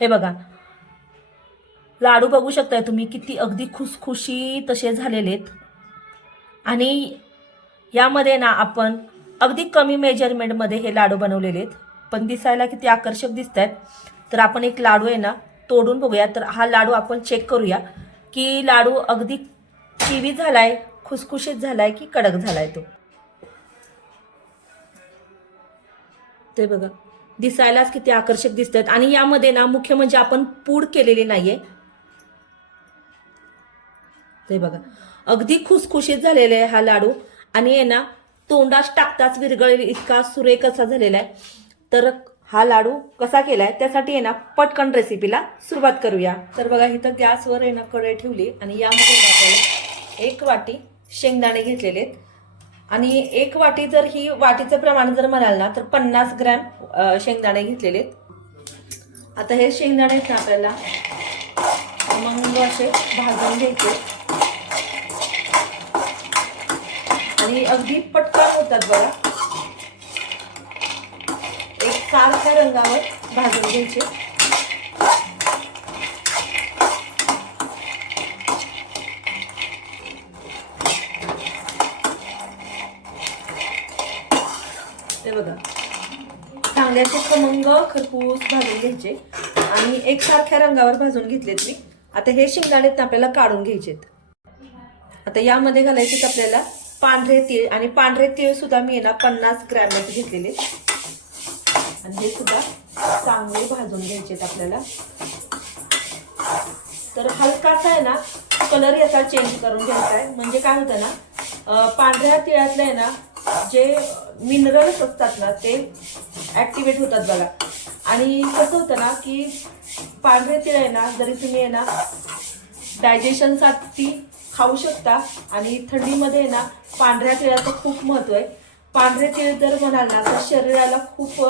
हे बघा. लाडू बघू शकताय तुम्ही किती अगदी खुसखुशी तसे झालेले आहेत आणि यामध्ये ना आपण अगदी कमी मेजरमेंटमध्ये हे लाडू बनवलेले आहेत पण दिसायला किती आकर्षक दिसत आहेत तर आपण एक लाडू आहे ना तोडून बघूया. तर हा लाडू आपण चेक करूया की लाडू अगदी किवी झालाय खुसखुशीत झालाय की कडक झालाय तो. ते बघा. दिसायलाच किती आकर्षक दिसत आहेत आणि यामध्ये ना मुख्य म्हणजे आपण पूड केलेली नाहीये. ते बघा. अगदी खुसखुशीत झालेला आहे हा लाडू. आणि आहे ना तोंडात टाकताच विरगळेल इतका सुरेख असा झालेला आहे. तर हा लाडू कसा केलाय त्यासाठी आहे ना पटकन रेसिपीला सुरुवात करूया. तर बघा इथं गॅसवर आहे ना कढई ठेवली. आणि यामध्ये आपल्याला एक वाटी शेंगदाणे घेतलेले आहेत. आणि एक वाटी जर ही वाटीचं प्रमाण जर म्हणाल ना तर पन्नास ग्रॅम शेंगदाणे घेतलेले आहेत. आता हे शेंगदाणे आहेत ना आपल्याला. मग असे भाजून घ्यायचे आणि अगदी पटकन होतात बघा. एक सारख्या रंगावर भाजून घ्यायचे ते बघा कांद्याचे खमंग खरपूस भाजून घ्यायचे. आणि एकसारख्या रंगावर भाजून घेतलेत मी. आता हे शेंगदाणे आपल्याला काढून घ्यायचेत. आता यामध्ये घालायचे आपल्याला पांढरे तीळ. आणि पांढरे तीळ सुद्धा मी ना पन्नास ग्रॅम घेतलेले. आणि हे सुद्धा चांगले भाजून घ्यायचे आपल्याला. तर हलकाचा आहे ना कलर याचा चेंज करून घ्यायचा आहे म्हणजे काय होतं ना पांढऱ्या तिळातलं आहे ना जे मिनरल्स असतात ना ते ऍक्टिवेट होतात बघा. आणि कसं होतं ना की पांढरे तिळ आहे ना जरी तुम्ही आहे ना डायजेशनसाठी खाऊ शकता आणि थंडीमध्ये आहे ना पांढऱ्या तिळाचं खूप महत्त्व आहे. पांढरे तीळ जर म्हणाल ना तर शरीराला खूप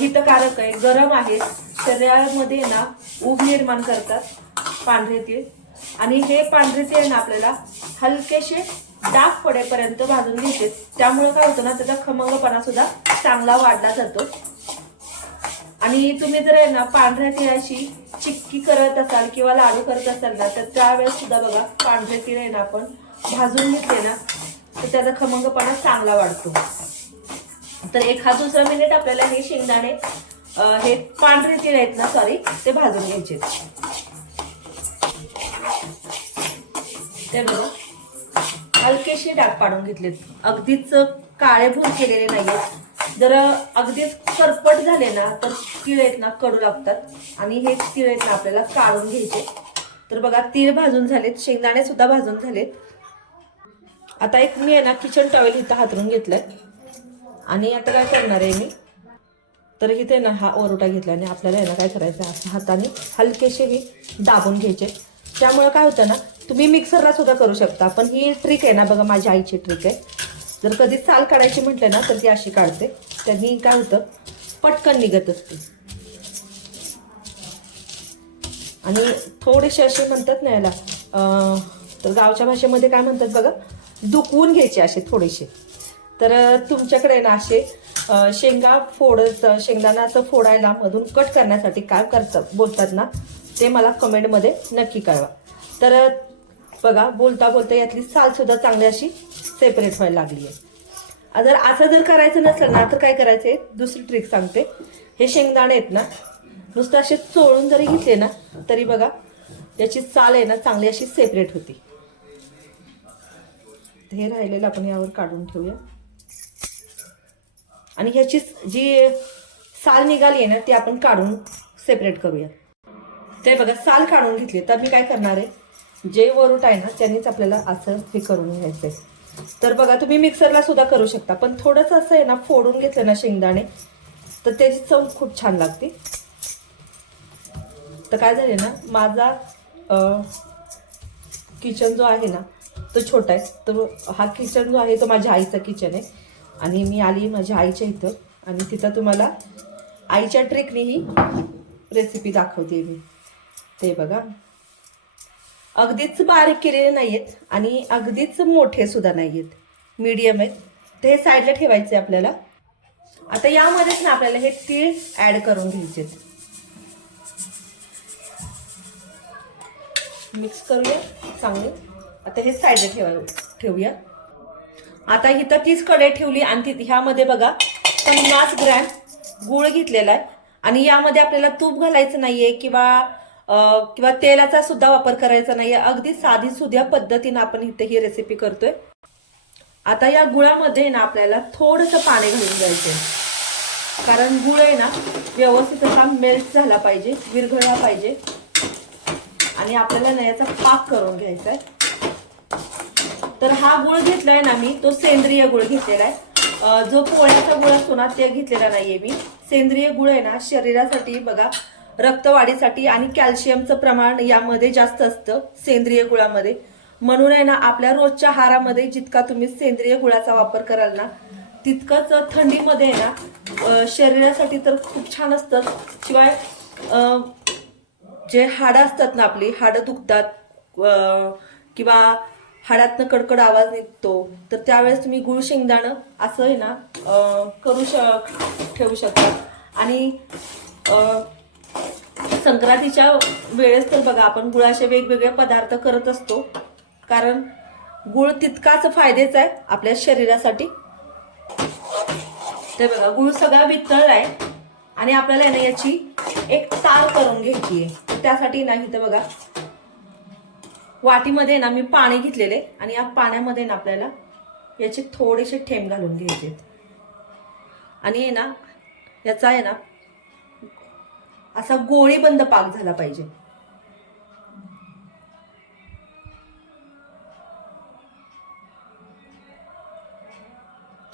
हितकारक आहे गरम आहे. शरीरामध्ये ना ऊब निर्माण करतात पांढरे तीळ. आणि हे पांढरे तीळ ना आपल्याला हलकेसे डाग पडेपर्यंत भाजून घेते त्यामुळे काय होतं ना त्याचा खमंगपणा सुद्धा चांगला वाढला जातो. आणि तुम्ही जर आहे ना पांढऱ्या तिळाशी चिक्की करत असाल किंवा लाडू करत असाल ना तर त्यावेळेस सुद्धा बघा पांढरे तिळ आहे ना आपण भाजून घेतले ना तर त्याचा खमंगपणा चांगला वाढतो. तर एक हा दुसरा मिनिट आपल्याला हे शेंगदाणे हे पांढरे तीळ आहेत ना सॉरी ते भाजून घ्यायचे. ते बघा हलकेशी डाग पाडून घेतलेत. अगदीच काळेभूर केलेले नाहीयेत. जर अगदीच करपट झाले ना तर तीळ आहेत ना कडू लागतात. आणि हे तीळ आहेत ना आपल्याला काढून घ्यायचे. तर बघा तीळ भाजून झालेत शेंगदाणे सुद्धा भाजून झालेत. आता एक मी आहे ना किचन टॉवेल इथं हातरून घेतलंय. आणि आता काय करणार आहे मी? तर इथे ना हा ओरोटा घेतला आणि आपल्याला आहे ना काय करायचं आहे, असं हाताने हलकेसे हे दाबून घ्यायचे. त्यामुळं काय होतं ना तुम्ही मिक्सरला सुद्धा करू शकता. पण ही ट्रिक आहे ना बघा माझ्या आईची ट्रिक आहे. जर कधी साल काढायची म्हटलं ना तर ती अशी काढते. त्यांनी काय होतं? पटकन निघत असते. आणि थोडेसे असे म्हणतात ना याला तर गावच्या भाषेमध्ये काय म्हणतात बघा? दुखवून घ्यायचे असे थोडेसे. तर तुमच्याकडे ना असे शेंगा फोडत शेंगदाणा असं फोडायला मधून कट करण्यासाठी काय करतात बोलतात ना ते मला कमेंटमध्ये नक्की कळवा. तर बघा बोलता बोलता यातली सालसुद्धा चांगली अशी सेपरेट व्हायला लागली आहे. जर असं जर करायचं नसेल ना तर काय करायचंय? दुसरी ट्रिक सांगते. हे शेंगदाणे आहेत ना नुसतं असे चोळून जरी घेतले ना तरी बघा त्याची चाल आहे ना चांगली अशी सेपरेट होती. हे राहिलेलं आपण यावर काढून ठेवूया. आणि ह्याची जी साल निघाली आहे ना ती आपण काढून सेपरेट करूया. ते बघा साल काढून घेतली तर मी काय करणार आहे? जे वरूट आहे ना त्यांनीच आपल्याला असं हे करून घ्यायचं आहे तर बघा तुम्ही मिक्सरला सुद्धा करू शकता. पण थोडंसं असं आहे ना फोडून घेतलं ना शेंगदाणे तर त्याची चव खूप छान लागते. तर काय झाले ना माझा किचन जो आहे ना तो छोटा आहे. तर हा किचन जो आहे तो माझ्या आईचा किचन आहे. आणि मी आली माझ्या आईच्या इथं. आणि तिथं तुम्हाला आईच्या ट्रिकने ही रेसिपी दाखवते मी. ते बघा. अगदीच बारीक केलेले नाहीयेत आणि अगदीच मोठे सुद्धा नाहीयेत. मीडियम आहेत. ते हे साईडला ठेवायचे आपल्याला. आता यामध्येच ना आपल्याला हे तीळ ॲड करून घ्यायचे मिक्स करूया. चांगले. आता हे साईडला ठेवा ठेवूया. आता हिथं तीच कढई ठेवली आणि ती ह्यामध्ये बघा पन्नास ग्रॅम गूळ घेतलेला आहे. आणि यामध्ये आपल्याला तूप घालायचं नाही आहे किंवा किंवा तेलाचा सुद्धा वापर करायचा नाहीये. अगदी साधी सुध्या पद्धतीनं आपण इथे ही रेसिपी करतोय. आता या गुळामध्ये ना आपल्याला थोडंसं पाणी घालून द्यायचंय. कारण गुळ आहे ना व्यवस्थित असा मेल्ट झाला पाहिजे विरघळला पाहिजे. आणि आपल्याला ना याचा पाक करून घ्यायचा आहे तर हा गुळ घेतलाय ना मी तो सेंद्रिय गुळ घेतलेला आहे जो पोळ्याचा गुळ असतो ना ते घेतलेला नाहीये मी. सेंद्रिय गुळ आहे ना शरीरासाठी बघा रक्तवाढीसाठी आणि कॅल्शियमचं प्रमाण यामध्ये जास्त असतं सेंद्रिय गुळामध्ये. म्हणून आहे ना आपल्या रोजच्या आहारामध्ये जितका तुम्ही सेंद्रिय गुळाचा वापर कराल ना तितकंच थंडीमध्ये आहे ना शरीरासाठी तर खूप छान असतं. शिवाय जे हाडं असतात ना आपली हाडं दुखतात किंवा हाडातनं कडकड आवाज निघतो तर त्यावेळेस तुम्ही गुळ शेंगदाणं असं आहे ना करू श ठेवू शकता. आणि संक्रांतीच्या वेळेस तर बघा आपण गुळाचे वेगवेगळे पदार्थ करत असतो. कारण गुळ तितकाच फायदेच आहे आपल्या शरीरासाठी. ते बघा गुळ सगळा वितळलाय आणि आपल्याला आहे ना याची एक तार करून घ्यायची आहे. त्यासाठी नाही तर बघा वाटीमध्ये ना मी पाणी घेतलेले आणि या पाण्यामध्ये ना आपल्याला याचे थोडेसे ठेंब घालून घ्यायचे आणि आहे ना याचा आहे ना असा गोळीबंद पाक झाला पाहिजे.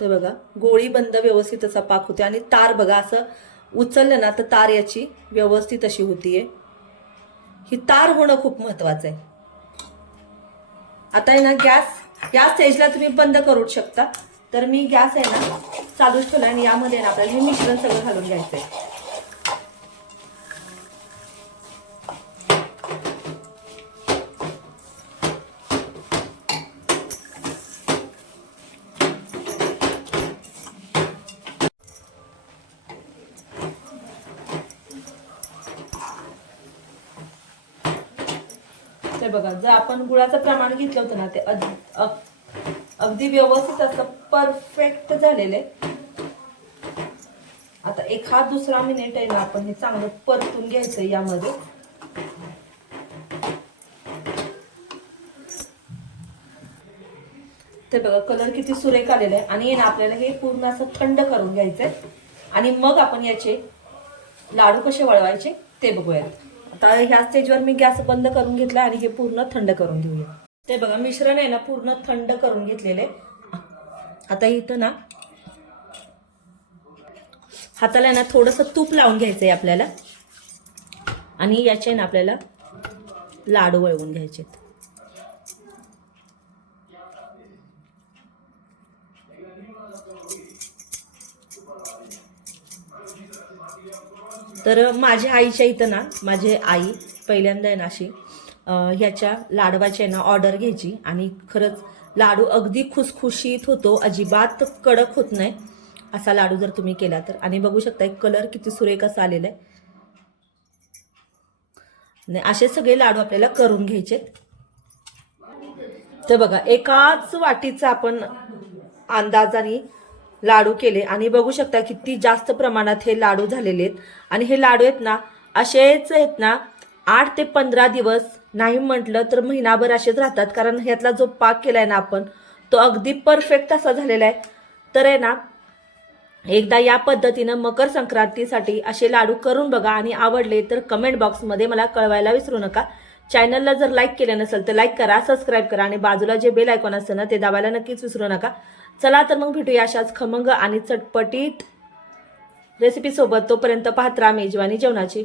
तर बघा गोळीबंद व्यवस्थित असा पाक होते आणि तार बघा असं उचललं ना तर तार याची व्यवस्थित अशी होतीये. ही तार होणं खूप महत्वाचं आहे. आता आहे ना गॅस या स्टेजला तुम्ही बंद करू शकता. तर मी गॅस आहे ना चालूच ठेवला आणि यामध्ये ना आपल्याला हे मिश्रण सगळं घालून घ्यायचं आहे ते बघा जर आपण गुळाचं प्रमाण घेतलं होतं ना ते अगदी व्यवस्थित असं परफेक्ट झालेलं आहे. आता एखाद दुसरा मिनिट आहे ना आपण हे चांगलं परतून घ्यायचं यामध्ये. ते बघा कलर किती सुरेख आलेला आहे. आणि ना आपल्याला हे पूर्ण असं थंड करून घ्यायचंय. आणि मग आपण याचे लाडू कसे वळवायचे ते बघूयात. आता ह्या स्टेजवर मी गॅस बंद करून घेतला आणि हे पूर्ण थंड करून घेऊया. ते बघा मिश्रण आहे ना पूर्ण थंड करून घेतलेले. आता इथं ना हाताला ना थोडंसं तूप लावून घ्यायचं आहे आपल्याला. आणि याचे ना आपल्याला लाडू वळवून घ्यायचे तर माझ्या आईच्या इथं ना माझी आई पहिल्यांदा आहे ना अशी ह्याच्या लाडवाच्या आहे ना ऑर्डर घ्यायची आणि खरंच लाडू अगदी खुसखुशीत होतो अजिबात कडक होत नाही. असा लाडू जर तुम्ही केला तर. आणि बघू शकता कलर किती सुरेख असा आलेला आहे. नाही असे सगळे लाडू आपल्याला करून घ्यायचे तर बघा एकाच वाटीचा आपण अंदाजाने लाडू केले. आणि बघू शकता किती जास्त प्रमाणात हे लाडू झालेले आहेत. आणि हे लाडू आहेत ना असेच आहेत ना आठ ते पंधरा दिवस नाही म्हटलं तर महिनाभर असेच राहतात. कारण ह्यातला जो पाक केला आहे ना आपण तो अगदी परफेक्ट असा झालेला आहे. तर आहे ना एकदा या पद्धतीनं मकर संक्रांतीसाठी असे लाडू करून बघा. आणि आवडले तर कमेंट बॉक्समध्ये मला कळवायला विसरू नका. चॅनलला जर लाईक केलं नसेल तर लाईक करा सबस्क्राईब करा. आणि बाजूला जे बेल आयकॉन असतं ना ते दाबायला नक्कीच विसरू नका. चला तर मग भेटूया अशाच खमंग आणि चटपटीत रेसिपीसोबत तोपर्यंत पाहत राहा मेजवानी जेवणाची.